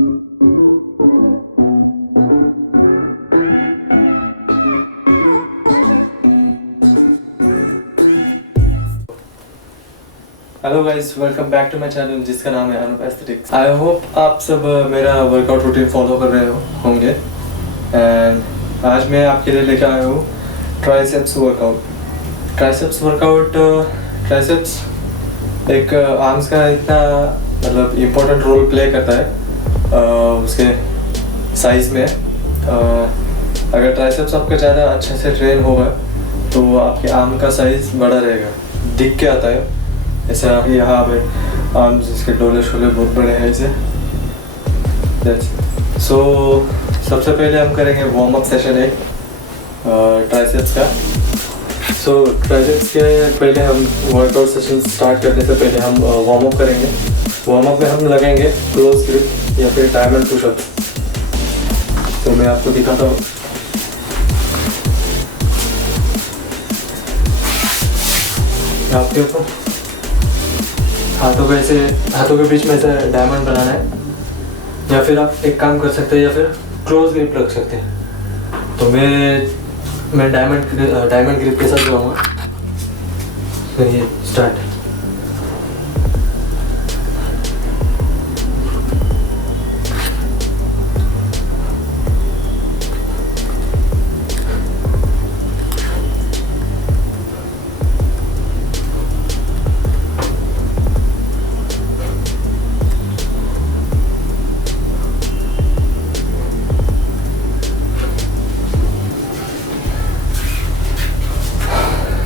Hello guys, welcome back to my channel जिसका नाम है अनूप एस्थेटिक्स। आई होप आप सब मेरा वर्कआउट रूटीन फॉलो कर रहे होंगे। एंड आज मैं आपके लिए लेकर आया हूँ ट्राइसेप्स वर्कआउट। ट्राइसेप्स एक आर्म्स का इतना मतलब इम्पोर्टेंट रोल प्ले करता है उसके साइज़ में। अगर ट्राइसेप्स आपका ज़्यादा अच्छे से ट्रेन होगा तो आपके आर्म का साइज़ बड़ा रहेगा, दिख के आता है। ऐसा यहाँ पे आर्म्स इसके डोले शोले बहुत बड़े हैं इसे। सो सबसे पहले हम करेंगे वार्म अप सेशन एक ट्राइसेप्स का। सो ट्राइसेप्स के पहले हम वर्कआउट सेशन स्टार्ट करने से पहले हम वार्म अप करेंगे। वार्म अप में हम लगाएंगे क्लोज ग्रिप या फिर डायमंड पुशअप। तो मैं आपको दिखाता हूँ। आपके ऊपर हाथों के बीच में ऐसे डायमंड बनाना है, या फिर आप एक काम कर सकते हैं या फिर क्लोज ग्रिप रख सकते हैं। तो मैं डायमंड ग्रिप के साथ जाऊँगा। फिर ये स्टार्ट।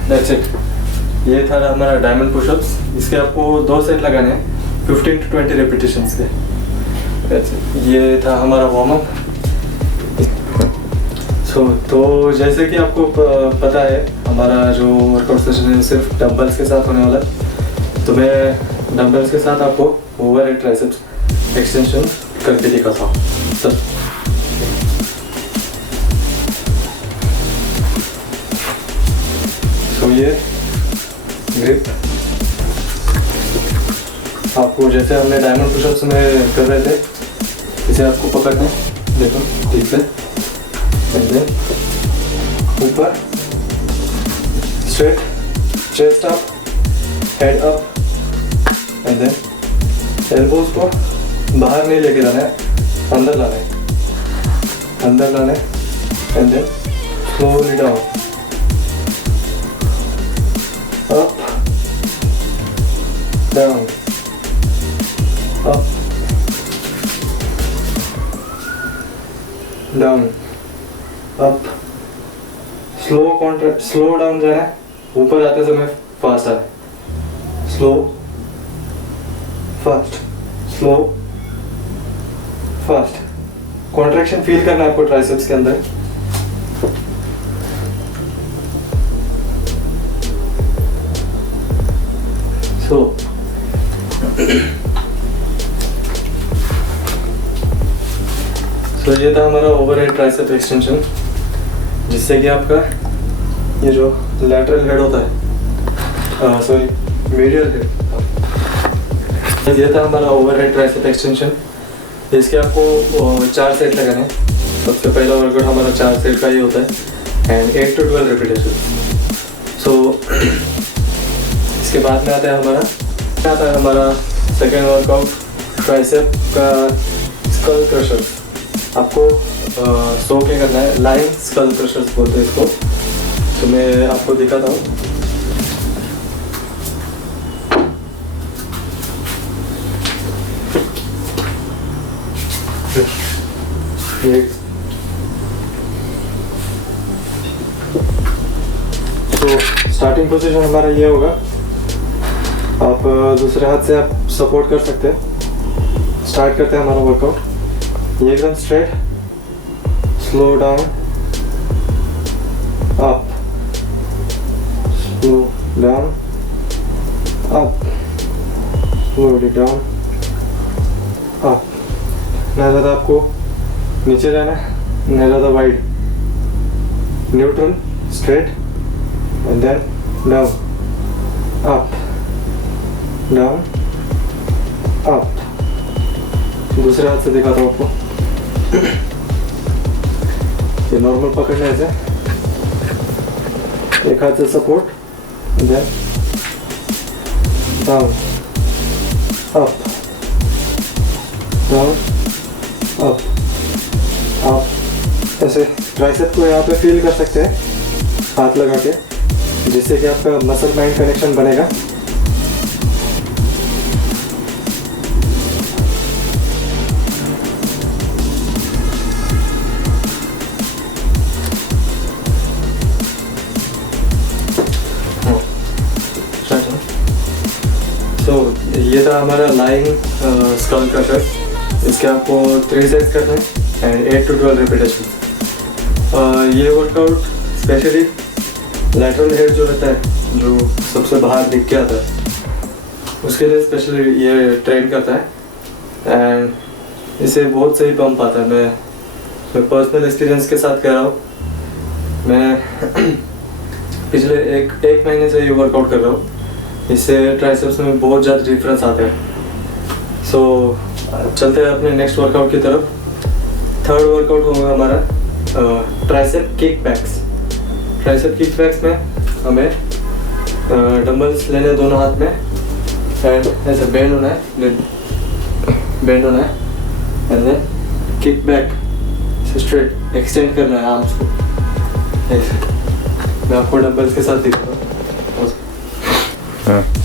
That's it। ये था हमारा डायमंड पुशअप्स। इसके आपको 2 सेट लगाने हैं 15 to 20 रेपिटेशंस के। That's it। ये था हमारा वार्म अप। तो जैसे कि आपको पता है हमारा जो वर्कआउट सेशन है सिर्फ डंबल्स के साथ होने वाला है। तो मैं डंबल्स के साथ आपको ओवरहेड ट्राइसेप्स एक्सटेंशन करके दिखाता हूँ। तो ये ग्रिप आपको जैसे हमने डायमंड पुशअप्स में कर रहे थे, इसे आपको पकड़ना है। देखो ठीक से ऊपर straight, chest up, head up, and then elbows को बाहर नहीं लेके लाना है, अंदर लाना है, and then slowly down, up, down, up, down, up। Slow down जाना है, ऊपर आते समय फास्ट आना है। Slow fast, slow fast. Contraction feel करना है आपको ट्राइसेप्स के अंदर। तो ये था हमारा ओवरहेड ट्राइसेप एक्सटेंशन, जिससे कि आपका ये जो लैटरल हेड होता है, मीडियल हेड, ये था हमारा ओवरहेड ट्राइसेप एक्सटेंशन। इसके आपको 4 सेट लगाने हैं। सबसे पहला वर्कआउट हमारा 4 सेट का ही होता है एंड 8 to 12 रेपिटेशन। इसके बाद में आता है हमारा सेकेंड वर्कआउट ट्राइसेप का स्कल क्रशर। आपको सो के करना है, लाइन स्कल क्रशर्स बोलते हैं इसको। तो मैं आपको दिखाता हूँ। तो स्टार्टिंग पोजीशन हमारा ये होगा। आप दूसरे हाथ से आप सपोर्ट कर सकते हैं। स्टार्ट करते हैं हमारा वर्कआउट। ये एकदम straight, slow down, up, slow down, up, slowly down, up. ना ज़्यादा आपको नीचे जाना है, ना ज़्यादा wide. Neutral, straight, and then down, up, down, up, दूसरे हाथ से दिखाता हूँ आपको। ये नॉर्मल पकड़ने से एक हाथ से support, then down up down up आप ऐसे ट्राइसेप को यहाँ पे फील कर सकते हैं हाथ लगा के, जिससे कि आपका मसल माइंड कनेक्शन बनेगा। तो ये था हमारा लाइंग स्कल क्रशर। इसके आपको 3 सेट्स करने हैं एंड 8 to 12 रिपीटेशन। ये वर्कआउट स्पेशली लैटरल हेड जो रहता है, जो सबसे बाहर दिख के आता है, उसके लिए स्पेशली ये ट्रेन करता है एंड इससे बहुत सही पंप आता है। मैं पर्सनल एक्सपीरियंस के साथ कह रहा हूँ। मैं पिछले एक महीने से ये वर्कआउट कर रहा हूँ। इससे ट्राइसेप्स में बहुत ज़्यादा डिफरेंस आता है। सो चलते हैं अपने नेक्स्ट वर्कआउट की तरफ। थर्ड वर्कआउट होगा हमारा tricep kick backs. Tricep kick backs में हमें डंबल्स लेने दोनों हाथ में एंड ऐसे बेंड होना है, बेंड होना है and then kick back straight extend करना है आर्म्स को ऐसे। मैं आपको डंबल्स के साथ दिखाता हूँ।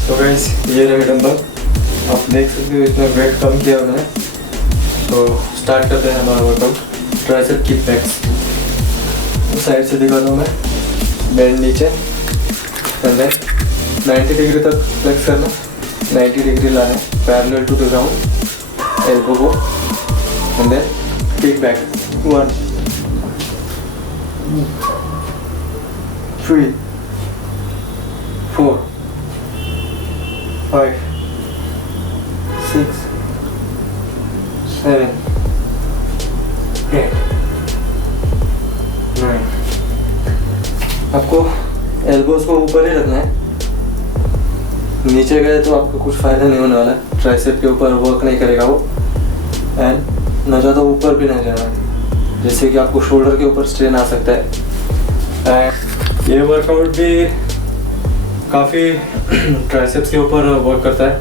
तो गाइस ये रहे डंबल, आप देख सकते हो इसमें वेट कम किया मैंने। तो स्टार्ट करते हैं हमारा workout tricep kick backs. Side से दिखाता हूँ मैं, बेंड नीचे एंड देन 90 डिग्री तक फ्लेक्स करना, 90 डिग्री लाना है parallel to the ground, elbow को एंड देन किक बैक 1 3 4 5 6 7 8 9। आपको एल्बोस को ऊपर ही रखना है, नीचे गए तो आपको कुछ फ़ायदा नहीं होने वाला है। ट्राइसेप के ऊपर वर्क नहीं करेगा वो एंड ना ज़्यादा ऊपर भी नहीं जाना है, जिससे कि आपको शोल्डर के ऊपर स्ट्रेन आ सकता है। एंड ये वर्कआउट भी काफ़ी ट्राइसेप्स के ऊपर वर्क करता है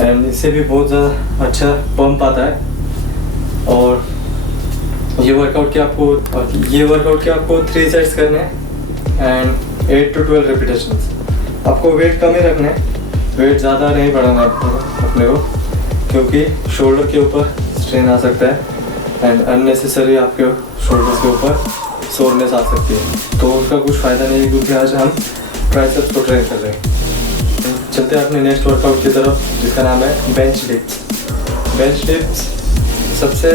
एंड इससे भी बहुत ज़्यादा अच्छा पंप आता है। और ये वर्कआउट के आपको 3 सेट्स करने हैं एंड 8 to 12 रिपीटेशंस। आपको वेट कम ही रखना है, वेट ज़्यादा नहीं बढ़ाना अपने को, क्योंकि शोल्डर के ऊपर स्ट्रेन आ सकता है एंड अननेसेसरी आपके शोल्डर्स के ऊपर सोरनेस आ सकती है। तो उसका कुछ फ़ायदा नहीं है, क्योंकि आज हम ट्राइसेप्स को ट्रेन कर रहे हैं। चलते हैं अपने नेक्स्ट वर्कआउट की तरफ, जिसका नाम है बेंच डिप्स। बेंच डिप्स सबसे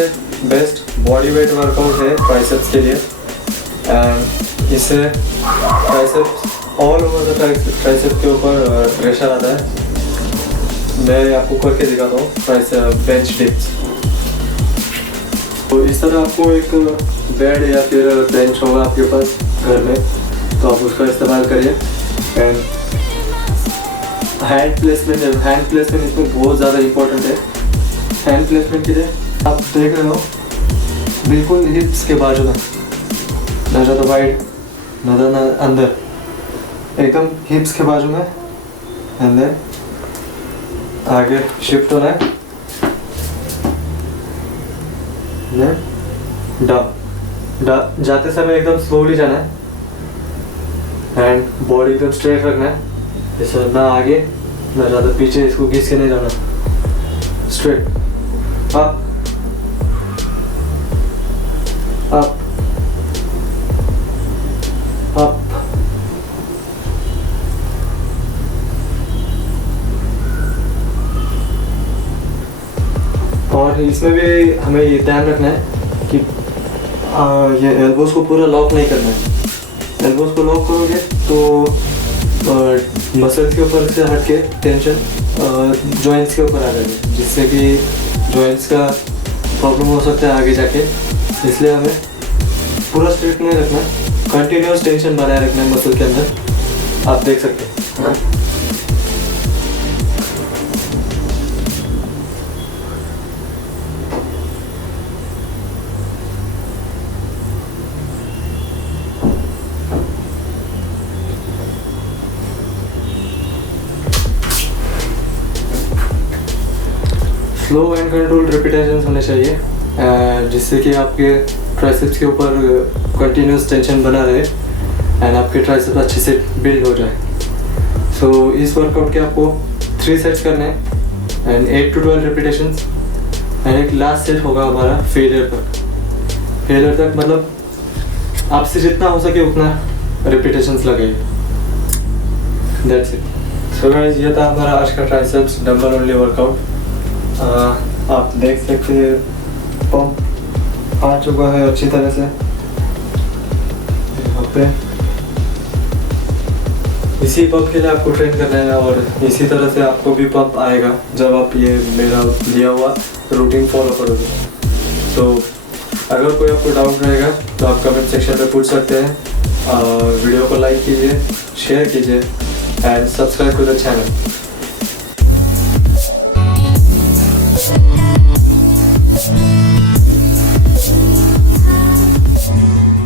बेस्ट बॉडी वेट वर्कआउट है ट्राइसेप्स के लिए एंड इससे triceps all over the tricep के ऊपर प्रेशर आता है। मैं आपको करके दिखाता हूँ ट्राइसेप बेंच डिप्स। तो इस तरह आपको एक बेड या फिर बेंच होगा आपके पास घर में, तो आप उसका इस्तेमाल करिए एंड हैंड प्लेसमेंट इसमें बहुत ज़्यादा इम्पोर्टेंट है। हैंड प्लेसमेंट के लिए आप देख रहे हो बिल्कुल हिप्स के बाजू में, ना ज़्यादा वाइड ना ज़्यादा अंदर, एकदम हिप्स के बाजू में एंड देन आगे शिफ्ट होना है, डाउन जाते समय एकदम स्लोली जाना है एंड बॉडी एकदम स्ट्रेट रखना है, जैसे ना आगे ना ज़्यादा पीछे, इसको घिस के नहीं जाना, स्ट्रेट अप अप अप। और इसमें भी हमें ये ध्यान रखना है कि ये एल्बोस को पूरा लॉक नहीं करना है। एल्बोस को लॉक करोगे तो मसल्स के ऊपर से हट के टेंशन जॉइंट्स के ऊपर आ जाएगी, जिससे कि जॉइंट्स का प्रॉब्लम हो सकता है आगे जाके। इसलिए हमें पूरा स्ट्रेट नहीं रखना, कंटिन्यूस टेंशन बनाए रखना है मसल के अंदर। आप देख सकते हैं स्लो एंड कंट्रोल रिपीटेशंस होने चाहिए जिससे कि आपके ट्राइसेप्स के ऊपर कंटिन्यूस टेंशन बना रहे एंड आपके ट्राइसेप्स अच्छे से बिल्ड हो जाए। सो इस वर्कआउट के आपको 3 सेट्स करने हैं एंड 8 to 12 रिपीटेशंस एंड एक लास्ट सेट होगा हमारा फेलियर तक मतलब आपसे जितना हो सके उतना रिपीटेशंस लगाइए। That's it. सो गाइस ये था हमारा आज का ट्राइसेप्स डंबल ओनली वर्कआउट। आप देख सकते हैं पंप आ चुका है अच्छी तरह से यहाँ पे। इसी पंप के लिए आपको ट्रेन करना है और इसी तरह से आपको भी पंप आएगा जब आप ये मेरा दिया हुआ रूटीन फॉलो करोगे। तो अगर कोई आपको डाउट रहेगा तो आप कमेंट सेक्शन में पूछ सकते हैं। वीडियो को लाइक कीजिए, शेयर कीजिए and subscribe to the channel.